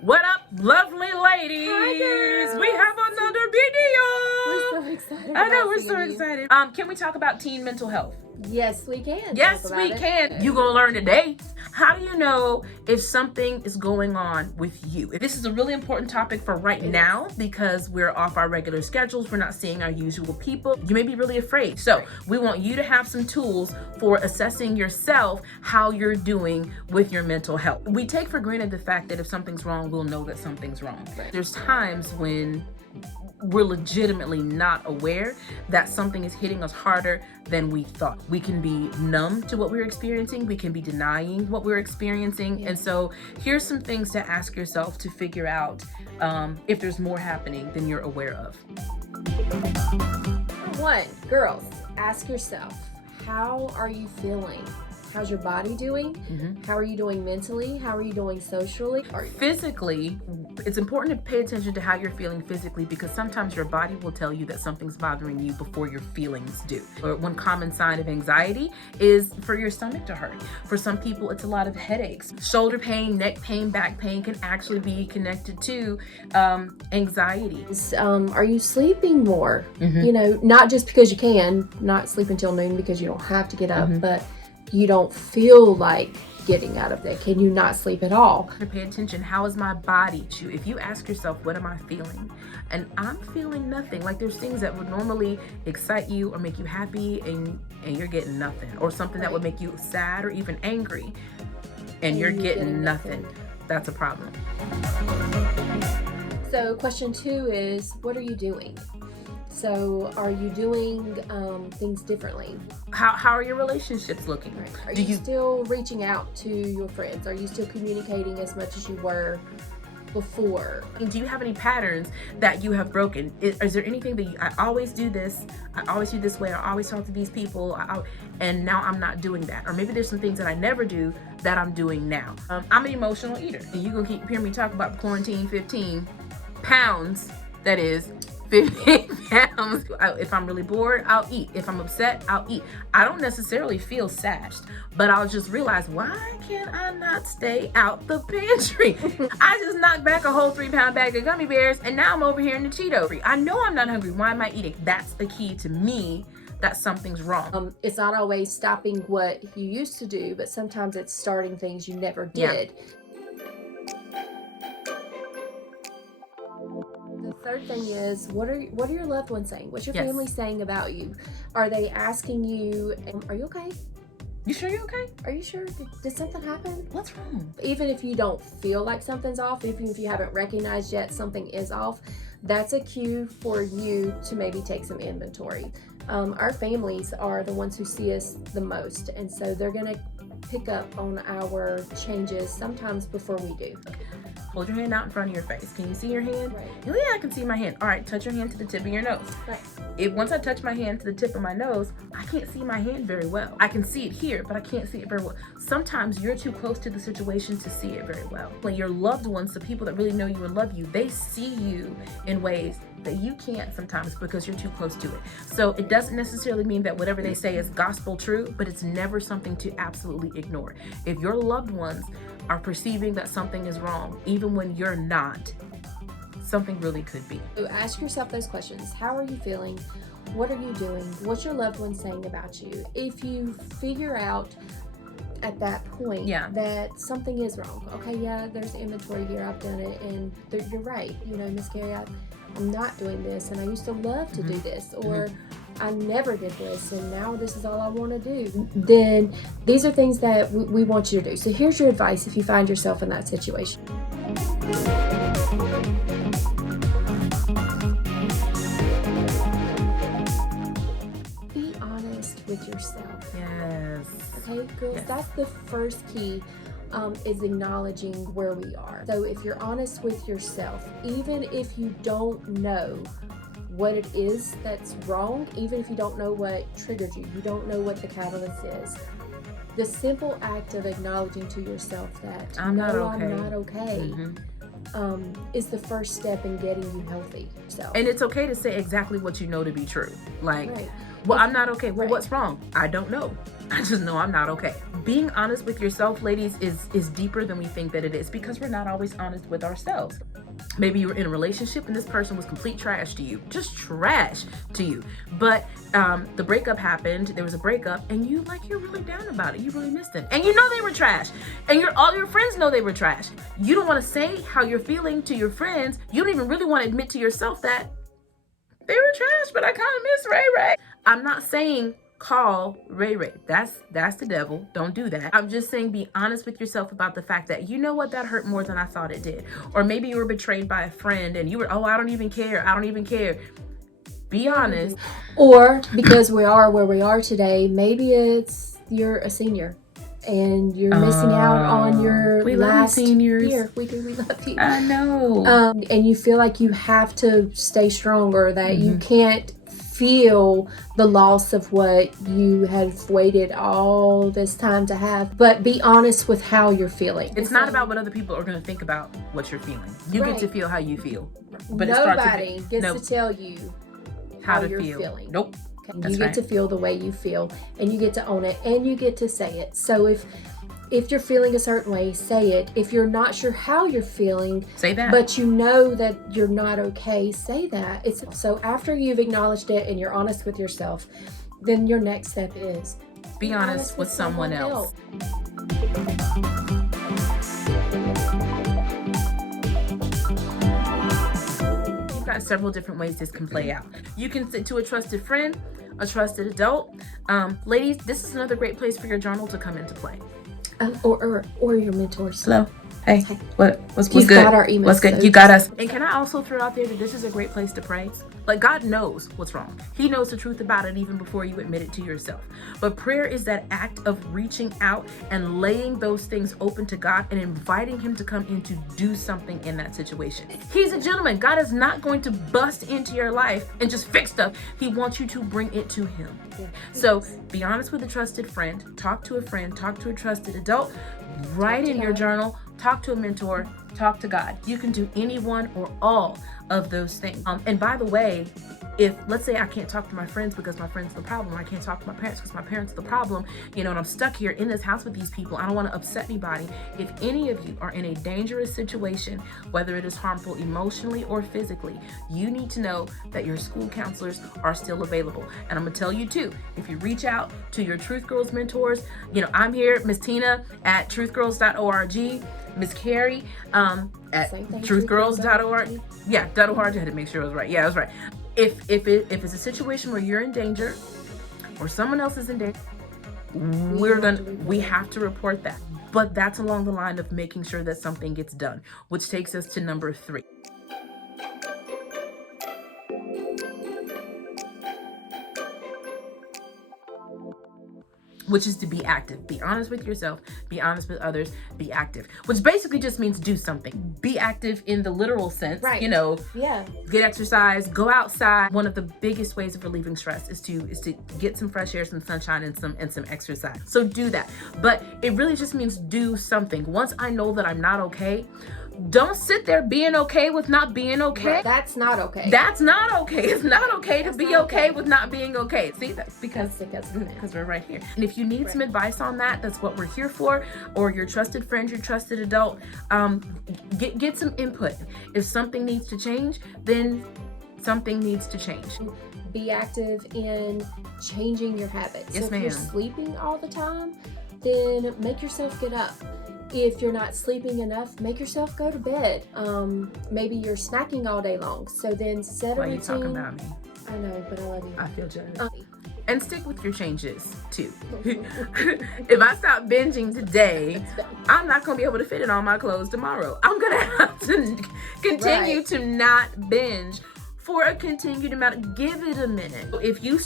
What up, lovely ladies? Hi, girls. We have another video. We're so excited. I know, we're so excited. Can we talk about teen mental health? Yes, we can. Yes, we can. You're gonna learn today. How do you know if something is going on with you? This is a really important topic for right now because we're off our regular schedules. We're not seeing our usual people. You may be really afraid. So we want you to have some tools for assessing yourself, how you're doing with your mental health. We take for granted the fact that if something's wrong, we'll know that something's wrong. There's times when we're legitimately not aware that something is hitting us harder than we thought. We can be numb to what we're experiencing. We can be denying what we're experiencing. And so here's some things to ask yourself to figure out if there's more happening than you're aware of. One, girls, ask yourself, how are you feeling? How's your body doing? How are you doing mentally? How are you doing socially? Physically, it's important to pay attention to how you're feeling physically because sometimes your body will tell you that something's bothering you before your feelings do. Or one common sign of anxiety is for your stomach to hurt. For some people, it's a lot of headaches. Shoulder pain, neck pain, back pain can actually be connected to anxiety. Are you sleeping more? You know, not just because you can, not sleep until noon because you don't have to get up, but you don't feel like getting out of bed. Can you not sleep at all? Pay attention. How is my body? If you ask yourself, what am I feeling? And I'm feeling nothing. Like there's things that would normally excite you or make you happy and you're getting nothing. Or something that would make you sad or even angry and you're getting nothing. That's a problem. So question 2 is, what are you doing? So are you doing things differently? How are your relationships looking? Right. Are you still reaching out to your friends? Are you still communicating as much as you were before? Do you have any patterns that you have broken? Is there anything that I always do this, I always do this way, I always talk to these people, and now I'm not doing that? Or maybe there's some things that I never do that I'm doing now. I'm an emotional eater. And you're going to keep hearing me talk about quarantine 15 pounds, that is 15 pounds. If I'm really bored, I'll eat. If I'm upset, I'll eat. I don't necessarily feel sad, but I'll just realize, why can I not stay out the pantry? I just knocked back a whole 3-pound bag of gummy bears and now I'm over here in the Cheeto. I know I'm not hungry. Why am I eating? That's the key to me that something's wrong. It's not always stopping what you used to do, but sometimes it's starting things you never did. The third thing is, what are your loved ones saying? What's your family saying about you? Are they asking you, are you okay? You sure you're okay? Are you sure? Did something happen? What's wrong? Even if you don't feel like something's off, even if you haven't recognized yet something is off, that's a cue for you to maybe take some inventory. Our families are the ones who see us the most, and so they're going to pick up on our changes sometimes before we do. Hold your hand out in front of your face. Can you see your hand? Right. Yeah, I can see my hand. All right, touch your hand to the tip of your nose. Right. Once I touch my hand to the tip of my nose, I can't see my hand very well. I can see it here, but I can't see it very well. Sometimes you're too close to the situation to see it very well. Like your loved ones, the people that really know you and love you, they see you in ways that you can't sometimes because you're too close to it. So it doesn't necessarily mean that whatever they say is gospel true, but it's never something to absolutely ignore. If your loved ones are perceiving that something is wrong, even when you're not, something really could be. So ask yourself those questions. How are you feeling? What are you doing? What's your loved one saying about you? If you figure out at that point that something is wrong, okay, there's inventory here, I've done it, and you're right, Miss Carrie, I'm not doing this, and I used to love to do this, or I never did this, and now this is all I want to do. Then these are things that we want you to do. So here's your advice if you find yourself in that situation. Be honest with yourself. Yes. Okay, girls, that's the first key. Is acknowledging where we are. So if you're honest with yourself, even if you don't know what it is that's wrong, even if you don't know what triggered you, you don't know what the catalyst is, the simple act of acknowledging to yourself that I'm not okay is the first step in getting you healthy. And it's okay to say exactly what you know to be true. Like, well, I'm not okay. Well, what's wrong? I don't know. I just know I'm not okay. Being honest with yourself, ladies, is deeper than we think that it is, because we're not always honest with ourselves. Maybe you were in a relationship and this person was complete trash to you, just trash to you. But the breakup happened, there was a breakup, and you're really down about it. You really missed it. And you know they were trash. And all your friends know they were trash. You don't want to say how you're feeling to your friends. You don't even really want to admit to yourself that they were trash, but I kind of miss Ray Ray. I'm not saying call Ray Ray. That's the devil. Don't do that. I'm just saying be honest with yourself about the fact that, you know what, that hurt more than I thought it did. Or maybe you were betrayed by a friend and you were, oh, I don't even care. I don't even care. Be honest. Or because we are where we are today, maybe it's you're a senior and you're missing out on your last seniors. year. We do. We love you. I know. And you feel like you have to stay strong, or that you can't feel the loss of what you have waited all this time to have. But be honest with how you're feeling. It's not about what other people are going to think about what you're feeling. You get to feel how you feel. But nobody gets to tell you how you're feeling. Nope. You get to feel the way you feel, and you get to own it, and you get to say it. So if you're feeling a certain way, say it. If you're not sure how you're feeling, say that. But you know that you're not okay, say that. So after you've acknowledged it and you're honest with yourself, then your next step is be honest with someone else. You've got several different ways this can play out. You can send to a trusted friend, a trusted adult. Ladies, this is another great place for your journal to come into play. Or your mentors. Hello. Hey. What's You've good? Got our emails. What's good? You got us. And can I also throw out there that this is a great place to pray? Like, God knows what's wrong. He knows the truth about it even before you admit it to yourself. But prayer is that act of reaching out and laying those things open to God and inviting him to come in to do something in that situation. He's a gentleman. God is not going to bust into your life and just fix stuff. He wants you to bring it to him. So be honest with a trusted friend, talk to a friend, talk to a trusted adult, write in your journal, talk to a mentor, talk to God. You can do any one or all of those things. And by the way, if let's say I can't talk to my friends because my friends are the problem, I can't talk to my parents because my parents are the problem, and I'm stuck here in this house with these people, I don't want to upset anybody. If any of you are in a dangerous situation, whether it is harmful emotionally or physically, you need to know that your school counselors are still available. And I'm gonna tell you too, if you reach out to your TruthGirlz mentors, I'm here, Miss Tina at truthgirlz.org, Miss Carrie at truthgirlz.org. Yeah, .org. I had to make sure it was right. Yeah, it was right. If it's a situation where you're in danger or someone else is in danger, we have to report that. But that's along the line of making sure that something gets done, which takes us to number 3. Which is to be active. Be honest with yourself, be honest with others, be active. Which basically just means do something. Be active in the literal sense, right. Get exercise, go outside. One of the biggest ways of relieving stress is to get some fresh air, some sunshine, and some exercise. So do that. But it really just means do something. Once I know that I'm not okay, don't sit there being okay with not being okay. Right. That's not okay. That's not okay. It's not okay to be okay with not being okay. See, that's because we're right here. And if you need some advice on that, that's what we're here for. Or your trusted friend, your trusted adult, get some input. If something needs to change, then something needs to change. Be active in changing your habits. Yes, so if ma'am. you're sleeping all the time, then make yourself get up. If you're not sleeping enough, make yourself go to bed. Maybe you're snacking all day long. So then set a routine. Why are you talking about me? I know, but I love you. I feel jealous. And stick with your changes too. If I stop binging today, I'm not going to be able to fit in all my clothes tomorrow. I'm going to have to continue to not binge for a continued amount. Give it a minute. If you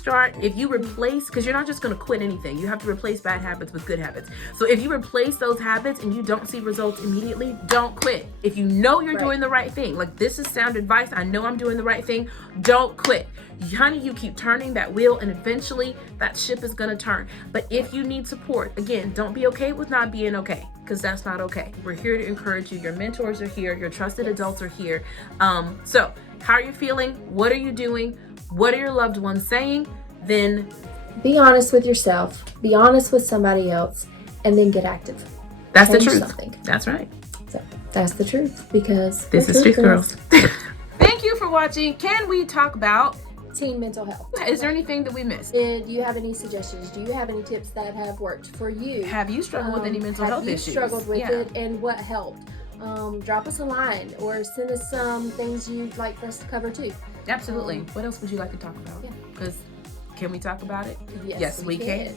replace, because you're not just going to quit anything, you have to replace bad habits with good habits. So if you replace those habits and you don't see results immediately, don't quit. If you know you're doing the right thing, like this is sound advice, I know I'm doing the right thing, don't quit. Honey, you keep turning that wheel and eventually that ship is going to turn. But if you need support, again, don't be okay with not being okay, because that's not okay. We're here to encourage you. Your mentors are here. Your trusted adults are here. So how are you feeling? What are you doing? What are your loved ones saying? Then Be honest with yourself, be honest with somebody else, and then get active. That's the truth. That's right. So that's the truth, because this is TruthGirlz. Thank you for watching. Can we talk about teen mental health? Is there anything that we missed? Did you have any suggestions? Do you have any tips that have worked for you? Have you struggled with any mental health issues? Have you struggled with it, and what helped? Drop us a line or send us some things you'd like for us to cover too. Absolutely. What else would you like to talk about? Yeah. Because can we talk about it? Yes, we can.